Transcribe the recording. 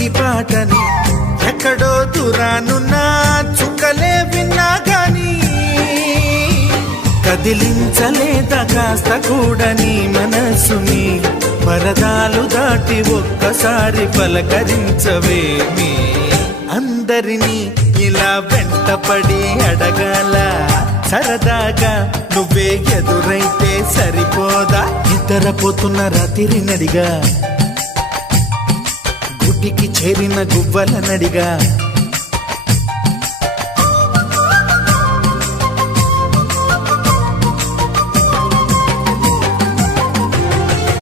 తీపి పాటని ఎక్కడో దూరానున్నా చుక్కలే విన్నా గాని కదిలించలేదా కాస్త కూడా నీ మనసుని పరదాలు దాటి ఒక్కసారి పలకరించవేమి అందరినీ ఇలా వెంటపడి అడగాల సరదాగా నువ్వే ఎదురైతే సరిపోదా నిద్రపోతున్న రాత్రి నడిగా గుడ్డికి చేరిన గువ్వల నడిగా